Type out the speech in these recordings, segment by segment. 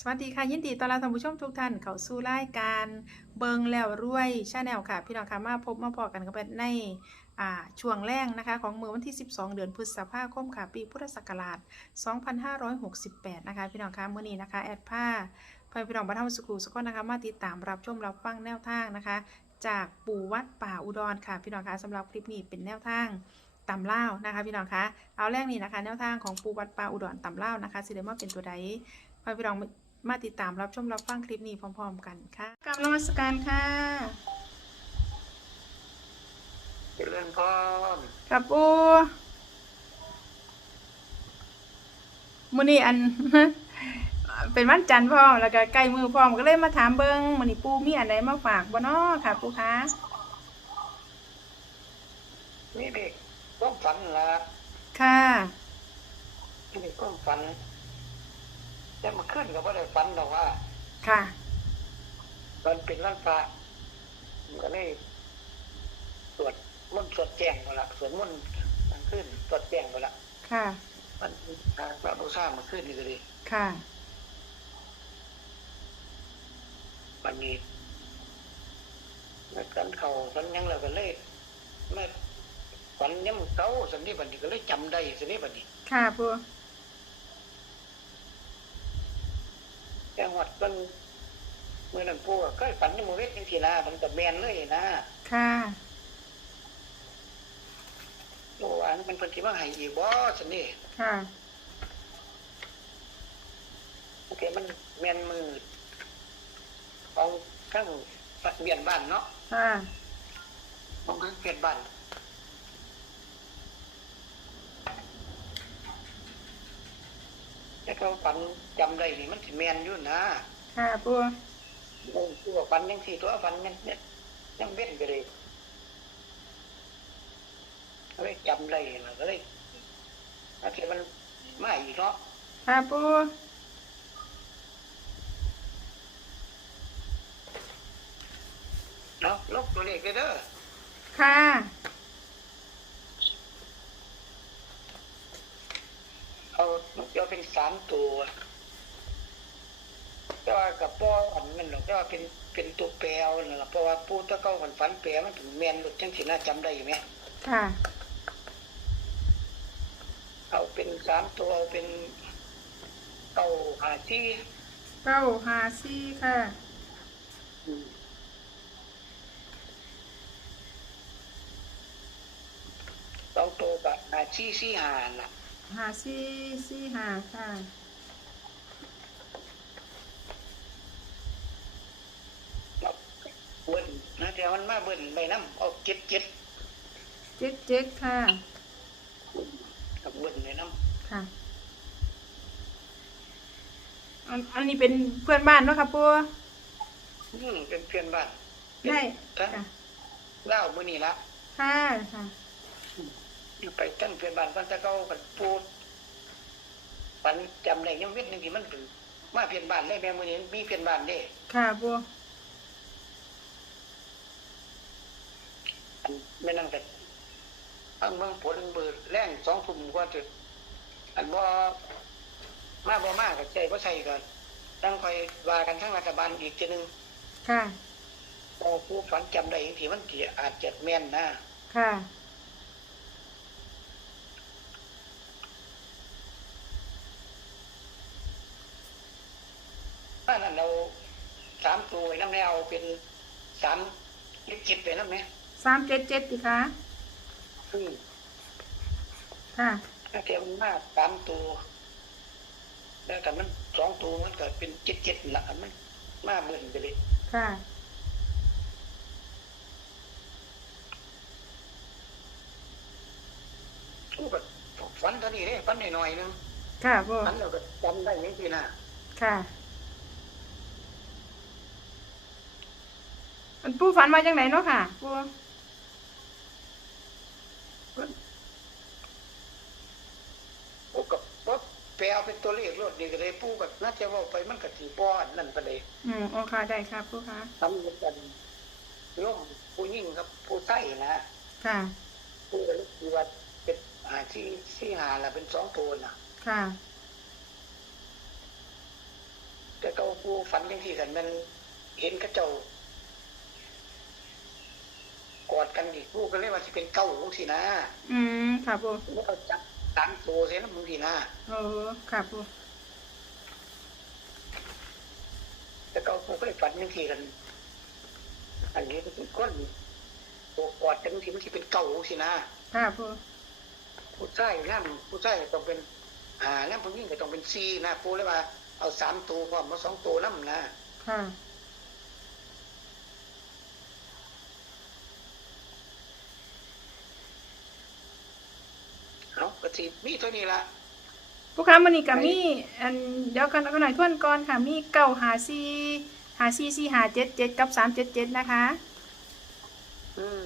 สวัสดีค่ะ ยินดีต้อนรับท่านผู้ชมทุกท่านเข้าสู่รายการเบิงแล้วรวยชาแนลค่ะ พี่น้องค่ะมาพบมาพอกันกันในช่วงแรกนะคะ ของมือวันที่ 12 เดือนพฤษภาคมค่ะ ปีพุทธศักราช 2568 นะคะ พี่น้องค่ะมื้อนี้นะคะ แอดผ้าพาพี่น้องบ้านเฮาสุขุสุขนนะคะ มาติดตามรับชมรับฟังแนวทางนะคะ จากปู่วัดป่าอุดรค่ะ พี่น้องคะสำหรับคลิปนี้เป็นแนวทางตำเล่านะคะ พี่น้องคะเอาแรกนี้นะคะ แนวทางของปู่วัดป่าอุดรตำเล่านะคะสิเดมาเป็นตัวใดพาพี่น้อง มาติดตามรับชมรับฟังคลิปนี้พร้อมๆ กันค่ะกราบนมัสการค่ะเจริญพรครับปูมื้อนี้อัน เป็นวันจันทร์พร้อมแล้วก็ใกล้มือพร้อมก็เลยมาถามเบิ่งมื้อนี้ปูมีอันใดมาฝากบ่น้อค่ะปูคะนี่เด็กก้มฝันละค่ะนี่เด็กก้มฝัน แต่มาขึ้นก็บ่ได้ฝันหรอกว่าค่ะ มันเป็นวันพระมันก็เลยสวดมนต์สวดแจ้งไปละสวดมนต์มันขึ้นสวดแจ้งไปละค่ะ มันทางพระบูชามาขึ้นนี่ก็ดีค่ะวันนี้แล้วกันเขาสันยังเราก็เลยไม่ฝันยังเก่าสันนี้บัดนี้ก็เลยจำได้สันนี้บัดนี้ค่ะปู แค่หวัดมันเมื่อนั้นปู่ก็เคยฝันในมือเวทจังซี่นะมันก็แม่นเลยนะค่ะโอ้อันมันเพิ่นสิมาให้อีกบ่ซั่นนี่ค่ะโอเคมันแม่นมือของทั้งเบียนบ้านเนาะค่ะของทั้งเบียนบ้าน แต่เขาฝันจำได้นี่มันสิแม่นอยู่นะค่ะปูคือว่าฝันจังซี่ตัวฝันยังเนี่ยยังเว้นไปเลยก็เลยจำได้นะก็เลยถ้าเกิดมันมาอีกเนาะค่ะปูเนาะลบตัวเลขเลยเด้อค่ะ เอา เอาเป็นสามตัวก็ว่ากับป้ออันมันหรอกก็ว่าเป็นเป็นตัวแปลวนั่นแหละเพราะว่าปูตะเก้าฝันฝันแปลมันถึงแมนหลุดจังสิน่าจำได้อยู่ไหมค่ะ เอาเป็นสามตัวเอาเป็นเก้าหาที่เก้าห้าสี่ค่ะสองตัวกับหาที่สี่หาน่ะ ห้าสี่สี่ห้าค่ะเอาเบิ้ลนะแต่มันมาเบิ้ลไปน้ำเอาเจ็ดเจ็ดเจ็ดเจ็ดค่ะ กับเบิ้ลไปน้ค่ะ อันอันนี้เป็นเพื่อนบ้านเนาะค่ะปูำอืมเป็นเพื่อนบ้านได้ตั้งค่ะเล่ามือนี่ละ ค่ะค่ะ ไปตั้งเพื่อนบ้านตั้งแต่เขากันพูดปันจำได้ยังเวทหนึ่งที่มันเป็นมาเพื่อนบ้านได้แม่มือนี้มีเพื่อนบ้านเด้ค่ะปูอันไม่นั่งแต่อันเมืองผลเบิดแรงสองทุ่มกว่าจุดอันบ่มาบ่มากับใจบ่ใช่กันตั้งคอยว่ากันทั้งรัฐบาลอีกทีหนึงค่ะพอผู้ฝันจำได้อีกทีมันสิอาจจะแม่นนะค่ะ ถ้านั้น เราสามตัวไว้น้ำแนวเป็นสามยิบจิตไปน้ำเนี่ยสามเจ็ดเจ็ดดิคะอืมค่ะถ้าเทียมมากสามตัว แล้วแต่มันสองตัวมันก็เป็นเจ็ดเจ็ดละอันมันมากเบิ่นไปเลยค่ะกูก็ฝันเท่านี้เด้ฝันหน่อยๆนึงค่ะปูฝันเราก็จำได้ไม่ทีนะค่ะ อันปูฝันมาจังไหนเนาะค่ะปูกูกับป๊บแปลเอาเป็นตัวเลขรถดีก็เลยปูกับน่าจะเว่าไปมันก็สีป้อนนั่นไปเลยอืมโอค่ะได้ค่ะปูค่ะทำเหมือนกันร่วมผู้ยิ่งกับผู้ใต้นะค่ะผู้ก็เลยคิดว่าเป็นหาที่ที่หาละเป็นสองตัวน่ะ ค่ะแต่ผู้ฝันจังซี่กันมันเห็นกระเจ้าก อดกันอีกผู้ก็เลยว่าสิเป็นเก้าจังซี่นะอืมค่ะปูแล้วเอาจับสามโตเสียแล้วมึงซี่นะเออค่ะปูแต่เก้าผู้ก็เลยฝันจังซี่กัน อันนี้ก็เป็นคนโอบกอดกันจังซี่มันสิเป็นเก้าจังซี่นะค่ะปูผู้ชายนั่นผู้ชายต้องเป็น อ่าแล้วผู้หญิงก็ต้องเป็นซีนะผู้เลยว่าเอาสามตัวพร้อมมาสองตัวน้ำนะค่ะ เนาะ ก็สิมีเท่านี้ละผู้ค้ามันนี่กับมีอันเดี๋ยวกันเอาหน่อยทวนก่อนค่ะ มีเก้าหาซีหาซีซีหาเจ็ดเจ็ดกับสามเจ็ดเจ็ดนะคะ อืม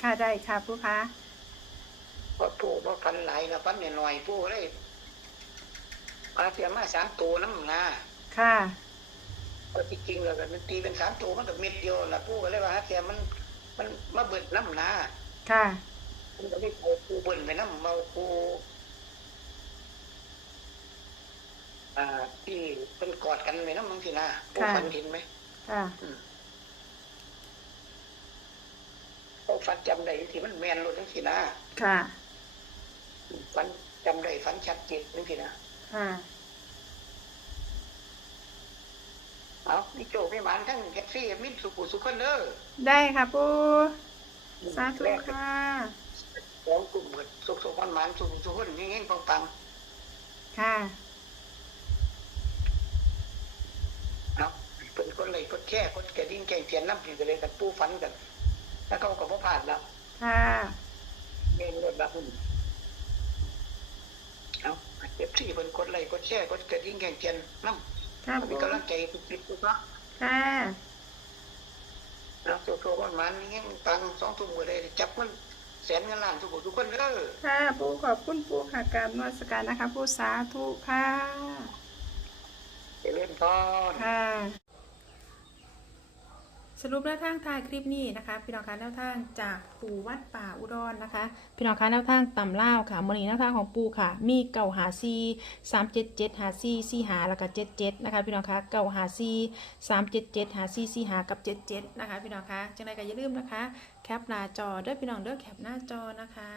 ค่ะได้ค่ะผู้ค้าพอผู้พอพันหลายนะพันหน่อยๆผู้เลยมาเสียมาสามตัวน้ำนะค่ะก็จริงๆแล้วก็มันตีเป็นสามตัวมันก็เม็ดเดียวละผู้ก็เลยว่าเสียมันมันมาเบิดน้ำนะค่ะมันก็ไม่เอาผู้เบิ่นไปน้ำเมาผู้อ่า ที่เป็นกอดกันไปน้ำมังสินะผู้ค่ะฝันเห็นไหมค่ะเขาฝันจำได้ที่มันแมนรถทั้งสินะค่ะฝันจำได้ฝันชัดเจนทั้งสินะค่ะเอานี่โจไม่หมานทั้งแท็กซี่มินสุขุสุขคนเด้อได้ค่ะปูสาธุแรกค่ะสองกลุ่มเกิดสุขสุขมันหมานสุขุสุขคนเงี้ยๆปังค่ะ ๆเอา เป็นคนเลยคนแค่คนกระดิ่งแกงเทียนน้ำผีกันเลยกันปูฝันกัน แล้วเขาก็บ่ผ่านแล้วค่ะเงี้ยรถแบบนี้เอาเจ็บที่เป็นคนเลยคนแค่คนกระดิ่งแกงเทียนน้ำค่ะมีปูกำลังใจติดๆทุกเนาะค่ะนะสุขสุขมันหมานเงี้ยๆปังสองทุ่มก็เลยจับมันแสนเงินล้านสุขุสุขคนเด้อค่ะปูขอบคุณปูค่ะกรารนมัสการนะคะปูสาธุค่ะเจริญพรค่ะ สรุปแนวทางทายคลิปนี้นะคะพี่น้องคะแนวทางจากปู่วัดป่าอุดรนะคะ พี่น้องคะแนวทางต่ำเล่าค่ะมอนีแนวทางของปู่ค่ะ มีเก่าหาซีสามเจ็ดเจ็ดหาซีซีหาแล้วก็เจ็ดเจ็ดนะคะพี่น้องคะเก่าหาซีสามเจ็ดเจ็ดหาซีซีหากับเจ็ดเจ็ดนะคะพี่น้องคะจังไรก็อย่าลืมนะคะ แคปหน้าจอเด้อพี่น้องเด้อแคปหน้าจอนะคะ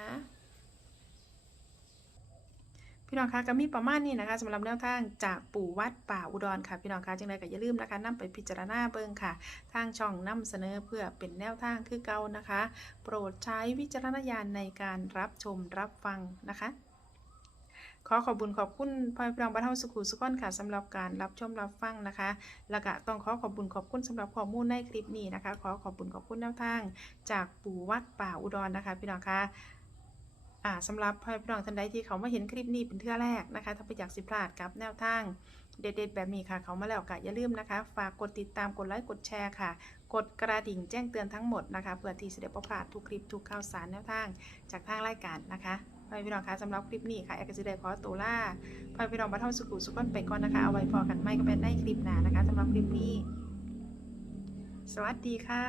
พี่น้องคะก็มีประมาณนี้นะคะสำหรับแนวทางจากปู่วัดป่าอุดรค่ะ พี่น้องคะจังไรก็อย่าลืมนะคะนำไปพิจารณาเบิ่งค่ะ ทางช่องนำเสนอเพื่อเป็นแนวทางคือเก่านะคะ โปรดใช้วิจารณญาณในการรับชมรับฟังนะคะ ขอขอบคุญขอบคุณพ่อพี่น้องบ้านเฮาสุขุสุขอนค่ะสำหรับการรับชมรับฟังนะคะ แล้วก็ต้องขอขอบคุญขอบคุณสำหรับข้อมูลในคลิปนี้นะคะ ขอขอบคุญขอบคุณแนวทาง จากปู่วัดป่าอุดรนะคะ พี่น้องคะ อ่าสำหรับพ่อพี่น้องท่านใดที่เขามาเห็นคลิปนี้เป็นเทื่อแรกนะคะ ถ้าไปอยากสิพลาดกับแนวทางเด็ดๆ แบบนี้ค่ะ เขามาแล้วก็อย่าลืมนะคะ ฝากกดติดตามกดไลค์กดแชร์ค่ะ กดกระดิ่งแจ้งเตือนทั้งหมดนะคะเพื่อที่จะได้ประพลาดทุกคลิปทุกข่าวสารแนวทางจากทางรายการนะคะพ่อพี่น้องคะสำหรับคลิปนี้ค่ะแอคซิเดขอตัวล่าพ่อพี่น้องบัตเท่าสุขุสุขนไปก่อนนะคะเอาไว้พอกันไม่ก็เป็นได้คลิปหน้านะคะสำหรับคลิปนี้ สวัสดีค่ะ